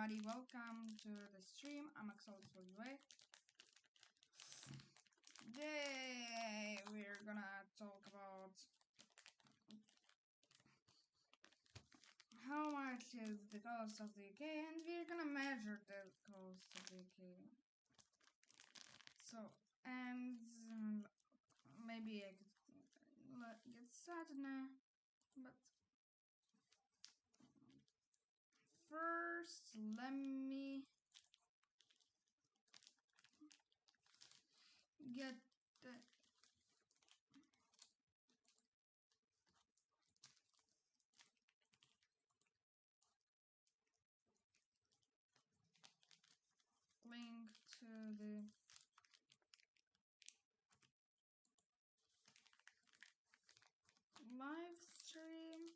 everybody, welcome to the stream. I'm excited for you. Today we're gonna talk about how much is the cost of the UK, and we're gonna measure the cost of the UK. So, and maybe I could get started now, but first let me get the link to the live stream.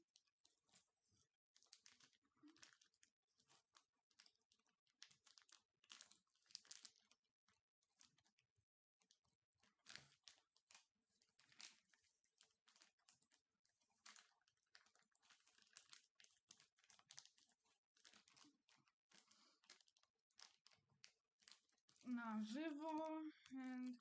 Na żywo and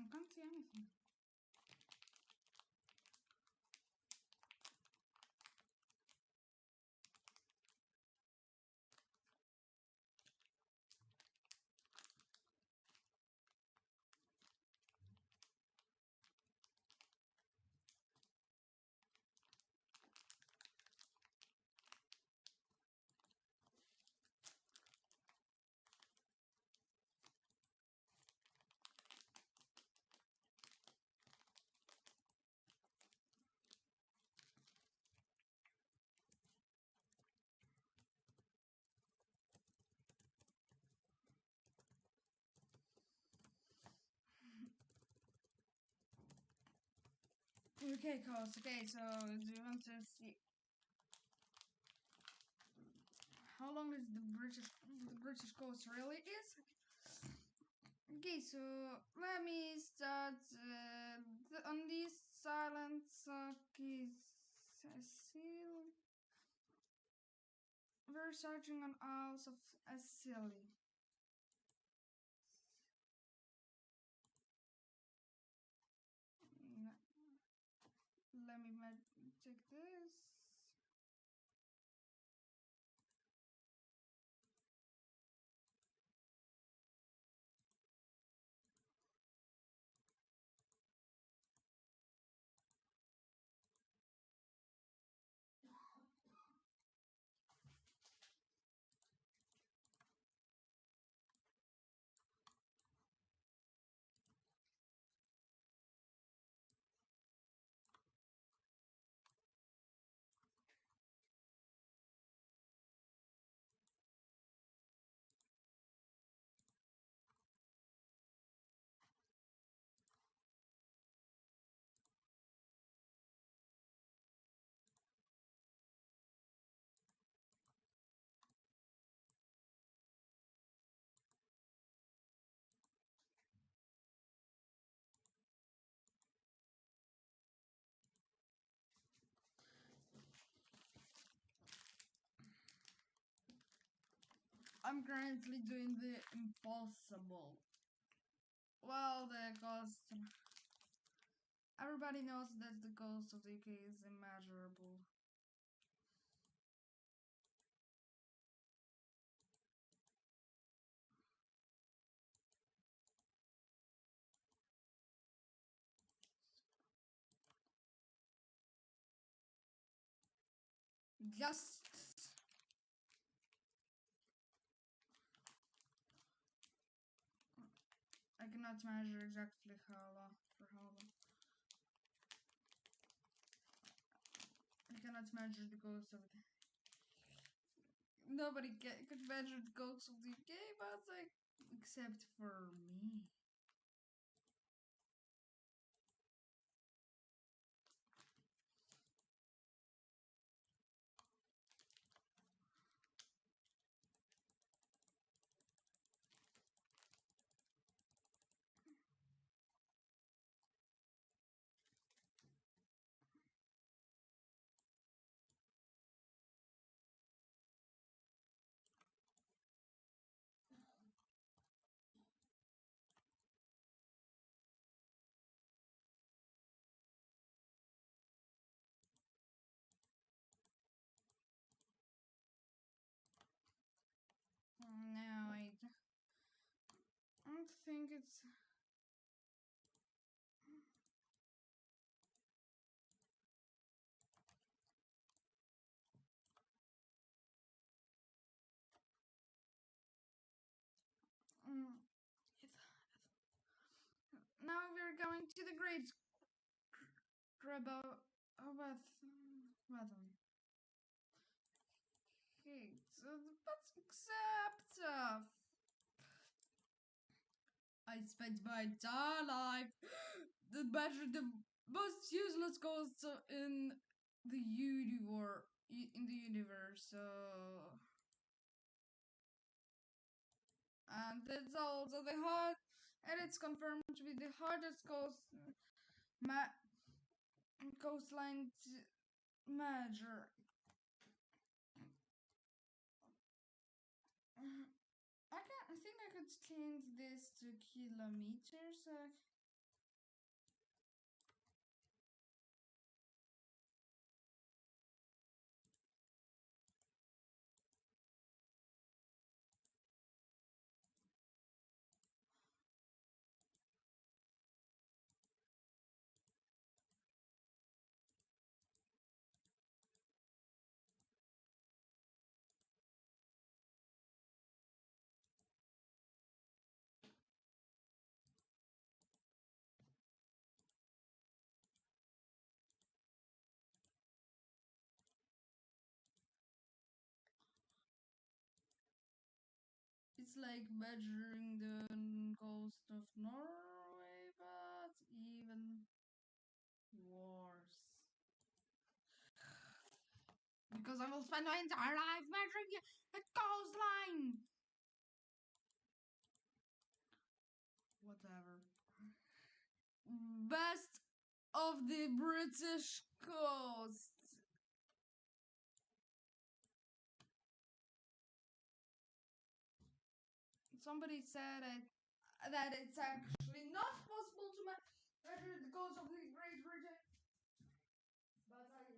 I can't see anything. Okay, cost. Okay, so do you want to see how long is the British coast really is? Okay, so let me start on these silence. Okay, Cecil. We're searching on Isles of Scilly. Let me check this. I'm currently doing the impossible. Well, the cost. Everybody knows that the cost of the UK is immeasurable. Just. I cannot measure exactly how long. I cannot measure the cost of it. Nobody could measure the cost of the UK, but except for me. No, I don't think it's. Mm, now we're going to the Great Grabo Battle. Okay, so but except I spent my entire life the most useless ghosts in the universe. So, and it's also the hard, and it's confirmed to be the hardest coastline measure. I think I could change this to kilometers. It's like measuring the coast of Norway, but even worse. Because I will spend my entire life measuring a coastline! Whatever. Best of the British coast. Somebody said that it's actually not possible to measure the coast of the Great Britain. But I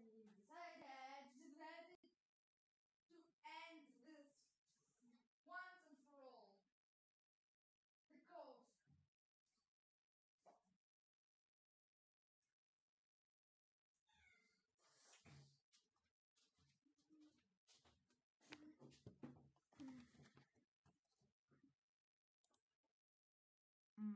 decided to end this once and for all. The coast. Mm.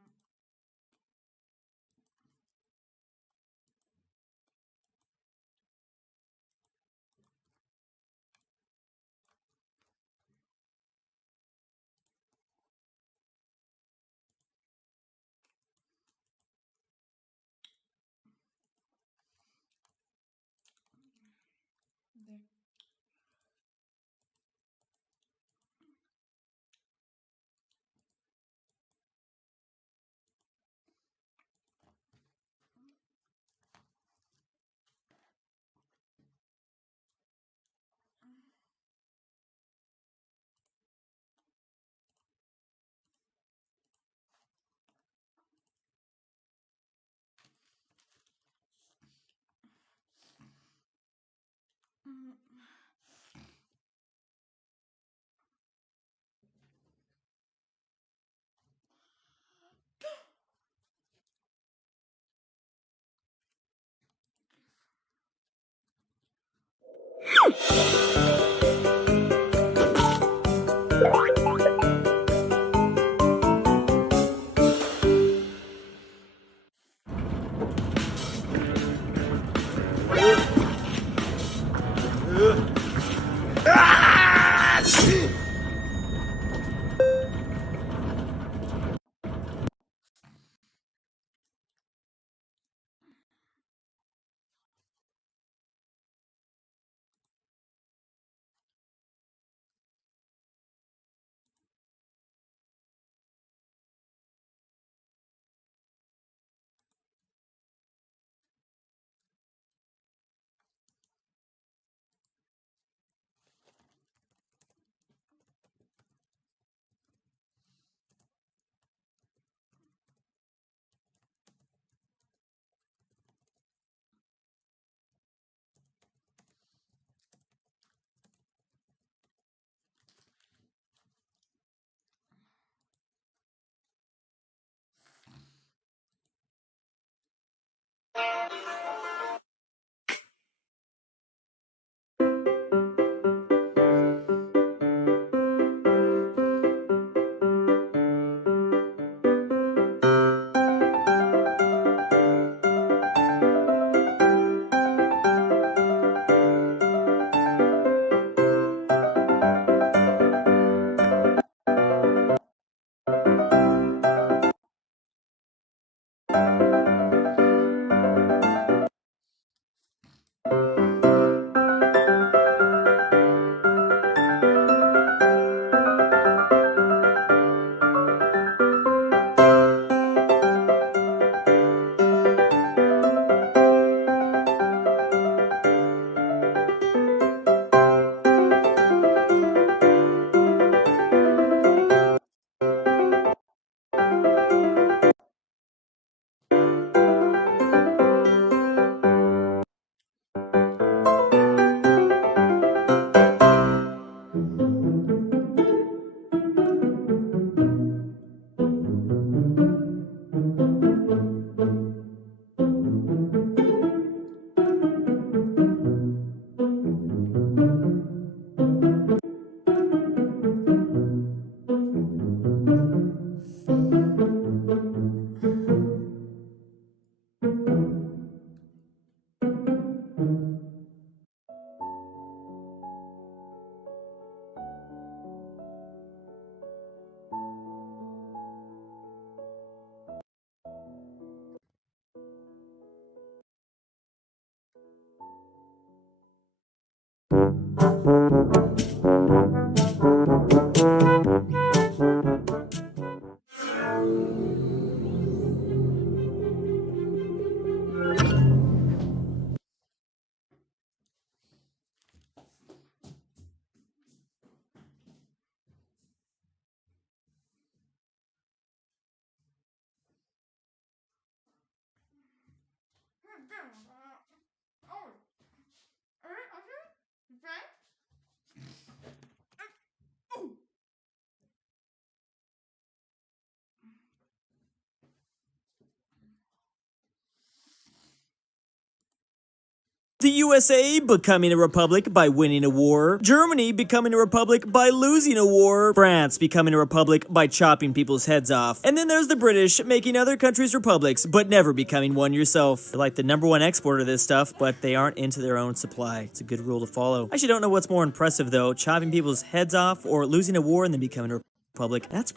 The USA becoming a republic by winning a war, Germany becoming a republic by losing a war, France becoming a republic by chopping people's heads off, and then there's the British making other countries republics but never becoming one yourself. They're like the #1 exporter of this stuff, but they aren't into their own supply. It's a good rule to follow. I actually don't know what's more impressive though, chopping people's heads off or losing a war and then becoming a republic. That's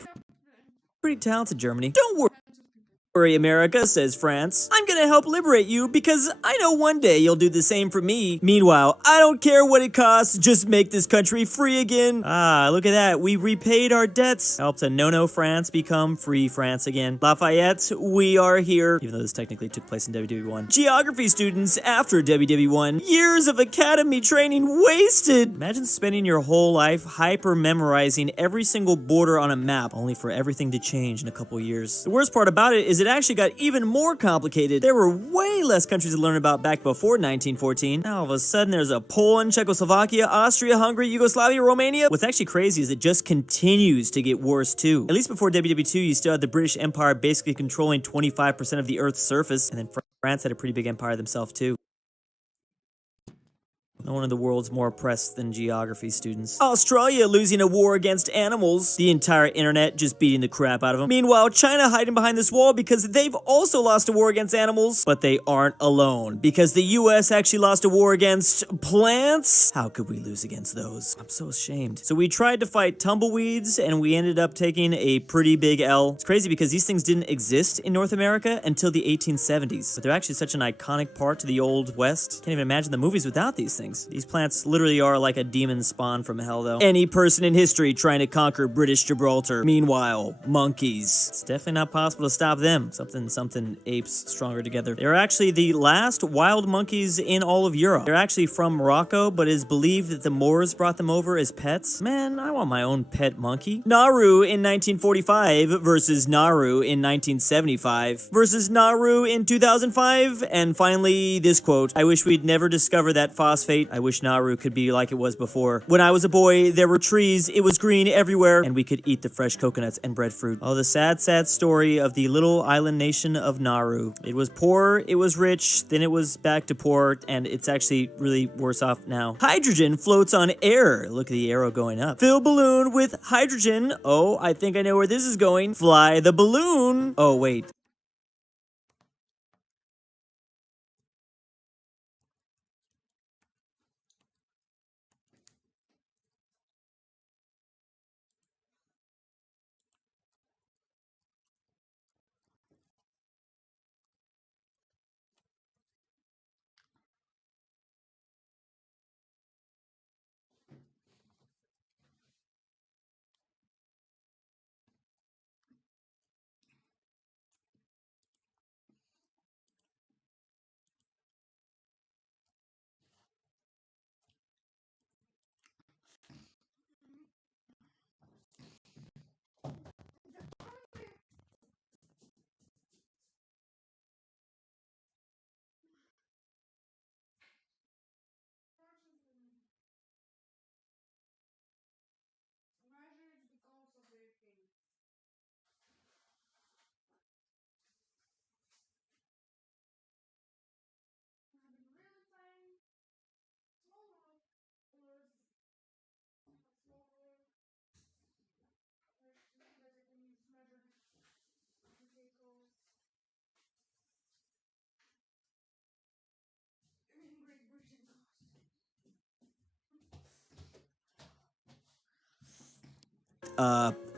pretty talented, Germany. Don't worry, America, says France. I'm gonna help liberate you because I know one day you'll do the same for me. Meanwhile, I don't care what it costs, just make this country free again. Ah, look at that. We repaid our debts. Helped a no-no France become free France again. Lafayette, we are here. Even though this technically took place in WWE1. Geography students after WWE1. Years of academy training wasted. Imagine spending your whole life hyper-memorizing every single border on a map, only for everything to change in a couple years. The worst part about it is it actually got even more complicated. There were way less countries to learn about back before 1914. Now all of a sudden there's a Poland, Czechoslovakia, Austria, Hungary, Yugoslavia, Romania. What's actually crazy is it just continues to get worse too. At least before WW2 you still had the British Empire basically controlling 25% of the Earth's surface, and then France had a pretty big empire themselves too. No one in the world's more oppressed than geography students. Australia losing a war against animals. The entire internet just beating the crap out of them. Meanwhile, China hiding behind this wall because they've also lost a war against animals. But they aren't alone. Because the US actually lost a war against plants. How could we lose against those? I'm so ashamed. So we tried to fight tumbleweeds and we ended up taking a pretty big L. It's crazy because these things didn't exist in North America until the 1870s. But they're actually such an iconic part to the Old West. Can't even imagine the movies without these things. These plants literally are like a demon spawn from hell, though. Any person in history trying to conquer British Gibraltar. Meanwhile, monkeys. It's definitely not possible to stop them. Something apes stronger together. They're actually the last wild monkeys in all of Europe. They're actually from Morocco, but it is believed that the Moors brought them over as pets. Man, I want my own pet monkey. Nauru in 1945 versus Nauru in 1975 versus Nauru in 2005. And finally, this quote, I wish we'd never discovered that phosphate. I wish Nauru could be like it was before. When I was a boy, there were trees, it was green everywhere, and we could eat the fresh coconuts and breadfruit. Oh, the sad, sad story of the little island nation of Nauru. It was poor, it was rich, then it was back to poor, and it's actually really worse off now. Hydrogen floats on air. Look at the arrow going up. Fill balloon with hydrogen. Oh, I think I know where this is going. Fly the balloon. Oh, wait.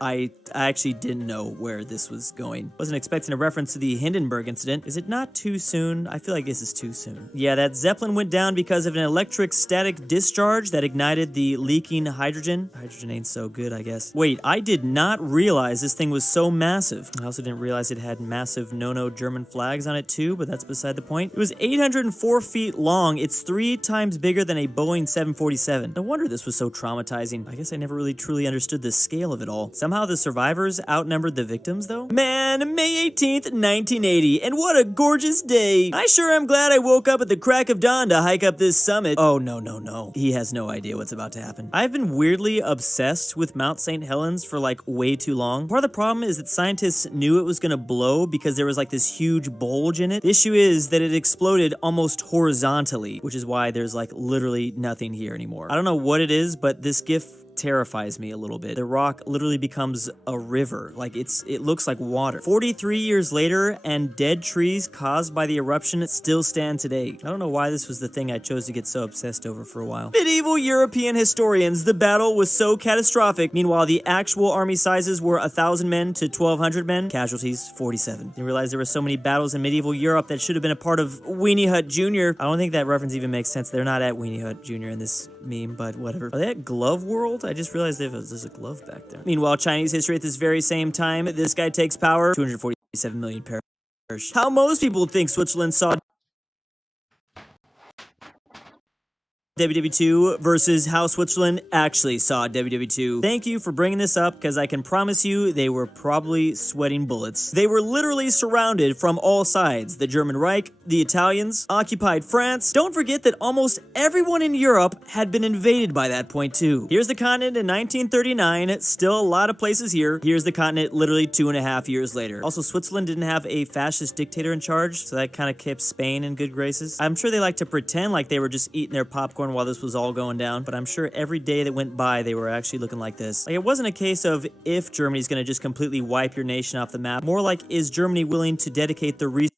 I actually didn't know where this was going. Wasn't expecting a reference to the Hindenburg incident. Is it not too soon? I feel like this is too soon. Yeah, that Zeppelin went down because of an electric static discharge that ignited the leaking hydrogen. Hydrogen ain't so good, I guess. Wait, I did not realize this thing was so massive. I also didn't realize it had massive no-no German flags on it too, but that's beside the point. It was 804 feet long. It's 3 times bigger than a Boeing 747. No wonder this was so traumatizing. I guess I never really truly understood the scale of it all. Somehow the survivors outnumbered the victims, though? Man, May 18th, 1980, and what a gorgeous day. I sure am glad I woke up at the crack of dawn to hike up this summit. Oh, no. He has no idea what's about to happen. I've been weirdly obsessed with Mount St. Helens for like way too long. Part of the problem is that scientists knew it was gonna blow because there was like this huge bulge in it. The issue is that it exploded almost horizontally, which is why there's like literally nothing here anymore. I don't know what it is, but this GIF terrifies me a little bit. The rock literally becomes a river. Like it looks like water. 43 years later, and dead trees caused by the eruption still stand today. I don't know why this was the thing I chose to get so obsessed over for a while. Medieval European historians, the battle was so catastrophic. Meanwhile, the actual army sizes were 1,000 men to 1,200 men. Casualties, 47. You realize there were so many battles in medieval Europe that should have been a part of Weenie Hut Jr. I don't think that reference even makes sense. They're not at Weenie Hut Jr. in this meme, but whatever. Are they at Glove World? I just realized there's a glove back there. Meanwhile, Chinese history at this very same time, this guy takes power. 247 million perish. How most people think Switzerland saw WW2 versus how Switzerland actually saw WW2. Thank you for bringing this up, because I can promise you they were probably sweating bullets. They were literally surrounded from all sides. The German Reich, the Italians, occupied France. Don't forget that almost everyone in Europe had been invaded by that point too. Here's the continent in 1939, still a lot of places here. Here's the continent literally 2.5 years later. Also, Switzerland didn't have a fascist dictator in charge, so that kind of kept Spain in good graces. I'm sure they like to pretend like they were just eating their popcorn while this was all going down, but I'm sure every day that went by they were actually looking like this. Like, it wasn't a case of if Germany's gonna just completely wipe your nation off the map, more like, is Germany willing to dedicate the resources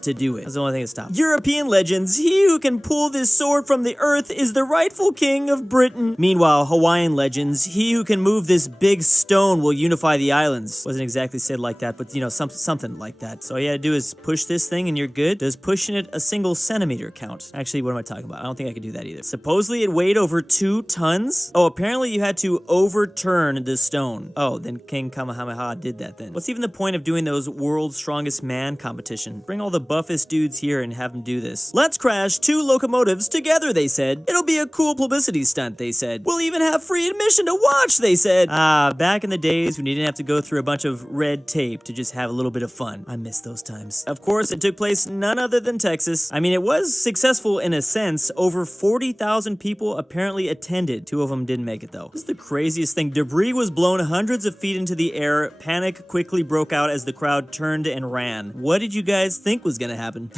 to do it? That's the only thing that stopped. European legends, he who can pull this sword from the earth is the rightful king of Britain. Meanwhile, Hawaiian legends, he who can move this big stone will unify the islands. Wasn't exactly said like that, but you know, something like that. So all you gotta do is push this thing and you're good. Does pushing it a single centimeter count? Actually, what am I talking about? I don't think I could do that either. Supposedly it weighed over 2 tons? Oh, apparently you had to overturn the stone. Oh, then King Kamehameha did that then. What's even the point of doing those world's strongest man competition? Bring all the buffest dudes here and have them do this. Let's crash 2 locomotives together, they said. It'll be a cool publicity stunt, they said. We'll even have free admission to watch, they said. Back in the days when you didn't have to go through a bunch of red tape to just have a little bit of fun. I miss those times. Of course, it took place none other than Texas. I mean, it was successful in a sense. Over 40,000 people apparently attended. 2 of them didn't make it though. This is the craziest thing. Debris was blown hundreds of feet into the air. Panic quickly broke out as the crowd turned and ran. What did you guys think was gonna happen?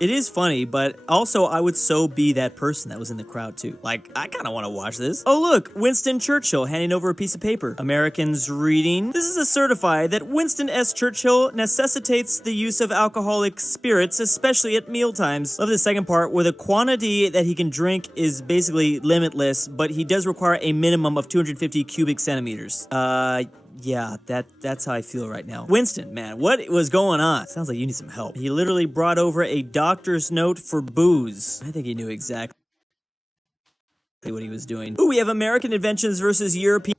It is funny, but also I would so be that person that was in the crowd too. Like, I kind of want to watch this. Oh look, Winston Churchill handing over a piece of paper. Americans reading. This is a certified that Winston S. Churchill necessitates the use of alcoholic spirits, especially at mealtimes. Love the second part, where the quantity that he can drink is basically limitless, but he does require a minimum of 250 cubic centimeters. Yeah, that's how I feel right now. Winston, man, what was going on? Sounds like you need some help. He literally brought over a doctor's note for booze. I think he knew exactly what he was doing. Ooh, we have American inventions versus European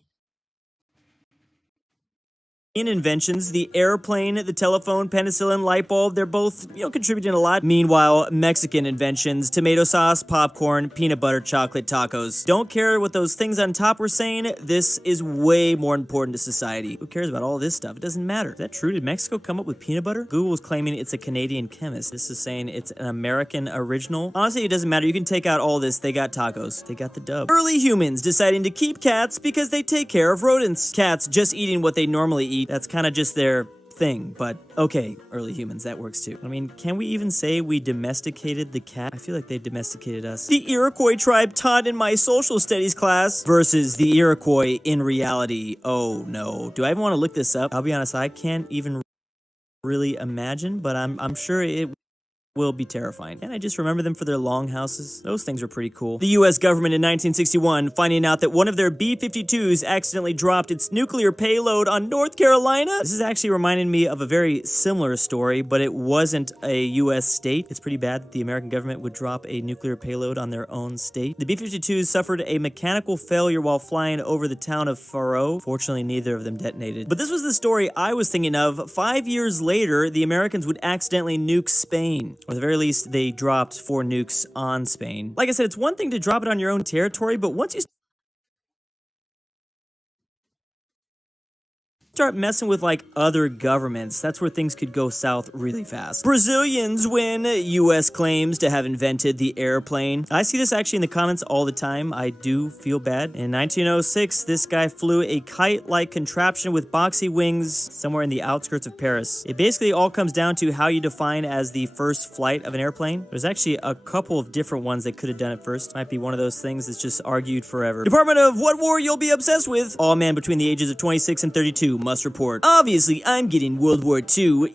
inventions. The airplane, the telephone, penicillin, light bulb, they're both, contributing a lot. Meanwhile, Mexican inventions, tomato sauce, popcorn, peanut butter, chocolate, tacos. Don't care what those things on top were saying. This is way more important to society. Who cares about all this stuff? It doesn't matter. Is that true? Did Mexico come up with peanut butter? Google's claiming it's a Canadian chemist. This is saying it's an American original. Honestly, it doesn't matter. You can take out all this. They got tacos. They got the dub. Early humans deciding to keep cats because they take care of rodents. Cats just eating what they normally eat. That's kind of just their thing, but okay, early humans, that works too. I mean, can we even say we domesticated the cat? I feel like they domesticated us. The Iroquois tribe taught in my social studies class versus the Iroquois in reality. Oh no. Do I even want to look this up? I'll be honest, I can't even really imagine, but I'm sure it will be terrifying. And I just remember them for their long houses. Those things were pretty cool. The US government in 1961 finding out that one of their B-52s accidentally dropped its nuclear payload on North Carolina. This is actually reminding me of a very similar story, but it wasn't a US state. It's pretty bad that the American government would drop a nuclear payload on their own state. The B-52s suffered a mechanical failure while flying over the town of Faro. Fortunately, neither of them detonated. But this was the story I was thinking of. 5 years later, the Americans would accidentally nuke Spain. Or at the very least, they dropped 4 nukes on Spain. Like I said, it's one thing to drop it on your own territory, but once you start messing with like other governments, that's where things could go south really fast. Brazilians win. US claims to have invented the airplane. I see this actually in the comments all the time. I do feel bad. In 1906, this guy flew a kite-like contraption with boxy wings somewhere in the outskirts of Paris. It basically all comes down to how you define as the first flight of an airplane. There's actually a couple of different ones that could have done it first. Might be one of those things that's just argued forever. Department of what war you'll be obsessed with? All men between the ages of 26 and 32 must report. Obviously, I'm getting World War II.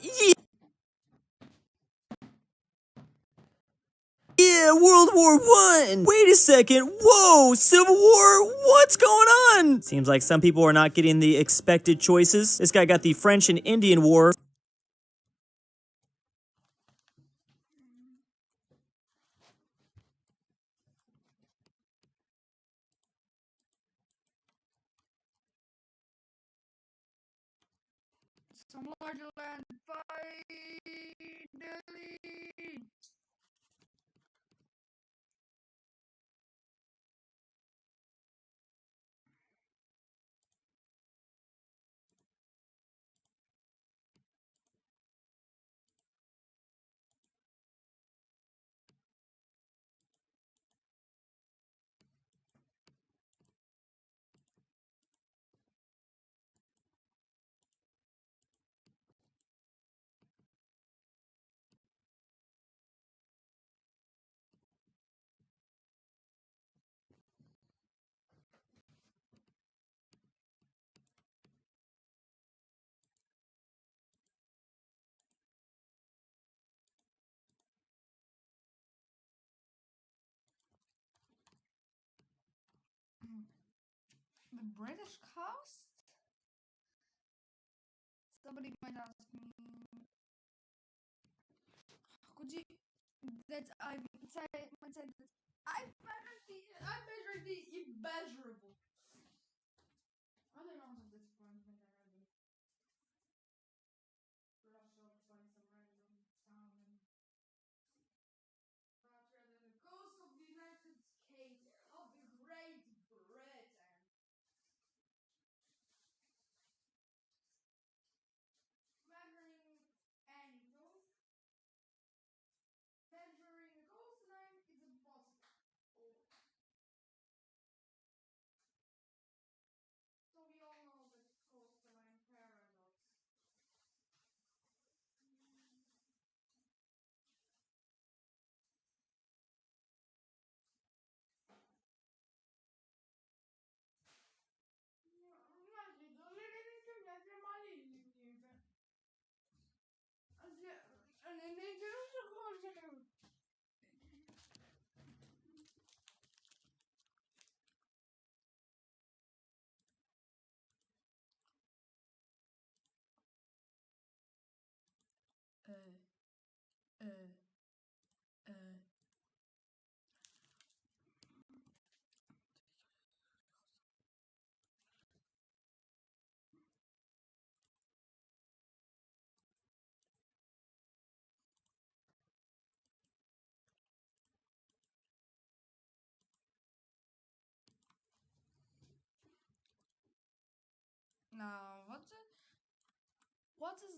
Yeah, World War One. Wait a second. Whoa, Civil War? What's going on? Seems like some people are not getting the expected choices. This guy got the French and Indian War. Some larger land finally. The British coast? Somebody might ask me, could you that I say might say that I measure the immeasurable. I don't know at this point when I really rush off by some random town and rather than the coast of the United States of the Great Britain. Measuring angles, measuring a coastline is impossible. So we all know the Coastline Paradox. Now, what is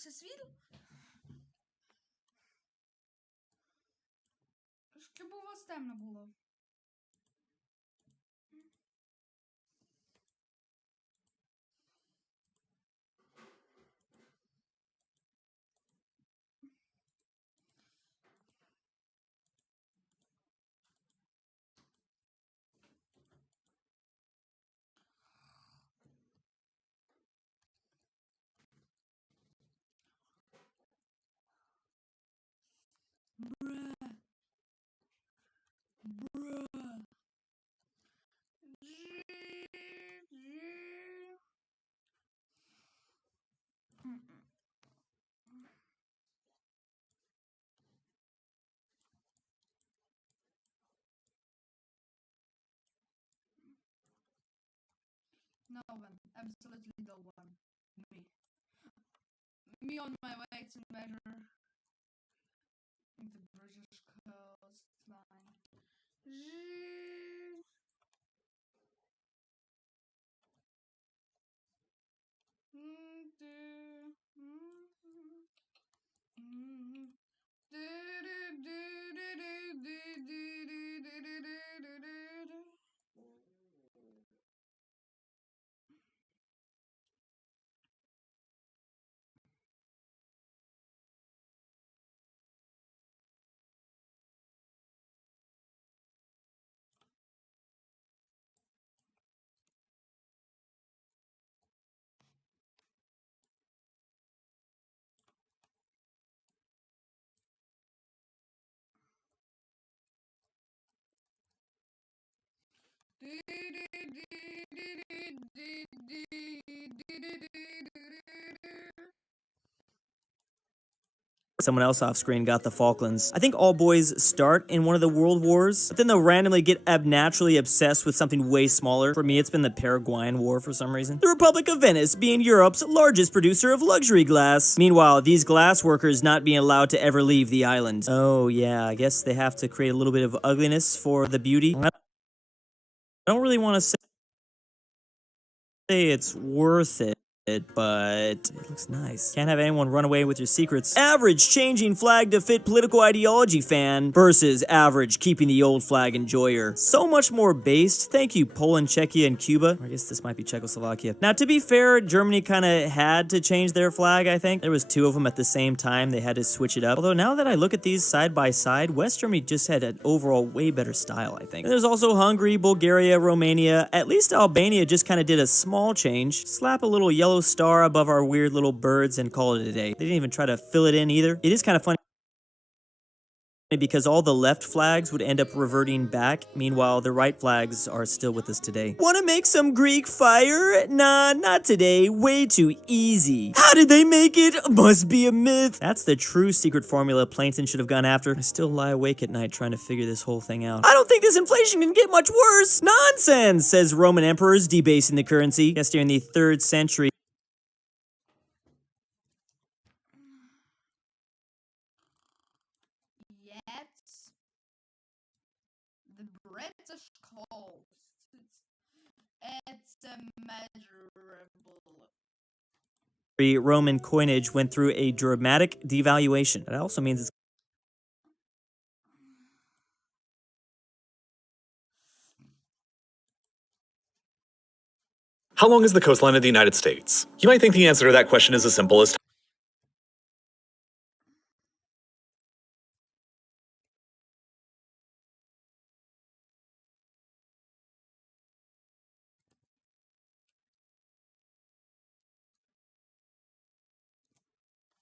Се свидел? Ще бува с темна була. No one, absolutely no one. Me. Me on my way to measure the British coastline. Someone else off screen got the Falklands. I think all boys start in one of the world wars, but then they'll randomly get naturally obsessed with something way smaller. For me, it's been the Paraguayan War for some reason. The Republic of Venice being Europe's largest producer of luxury glass. Meanwhile, these glass workers not being allowed to ever leave the island. Oh yeah, I guess they have to create a little bit of ugliness for the beauty. I don't really want to say it's worth it, but it looks nice. Can't have anyone run away with your secrets. Average changing flag to fit political ideology fan versus average keeping the old flag enjoyer. So much more based. Thank you, Poland, Czechia, and Cuba. Or I guess this might be Czechoslovakia. Now, to be fair, Germany kind of had to change their flag, I think. There was two of them at the same time. They had to switch it up. Although now that I look at these side by side, West Germany just had an overall way better style, I think. And there's also Hungary, Bulgaria, Romania. At least Albania just kind of did a small change. Slap a little yellow star above our weird little birds and call it a day. They didn't even try to fill it in either. It is kind of funny because all the left flags would end up reverting back. Meanwhile, the right flags are still with us today. Wanna make some Greek fire? Nah, not today. Way too easy. How did they make it? Must be a myth. That's the true secret formula Plankton should have gone after. I still lie awake at night trying to figure this whole thing out. I don't think this inflation can get much worse. Nonsense, says Roman emperors debasing the currency. Guess during the 3rd century. Yet the British coast, it's immeasurable. Roman coinage went through a dramatic devaluation. That also means it's How long is the coastline of the United States? You might think the answer to that question is as simple as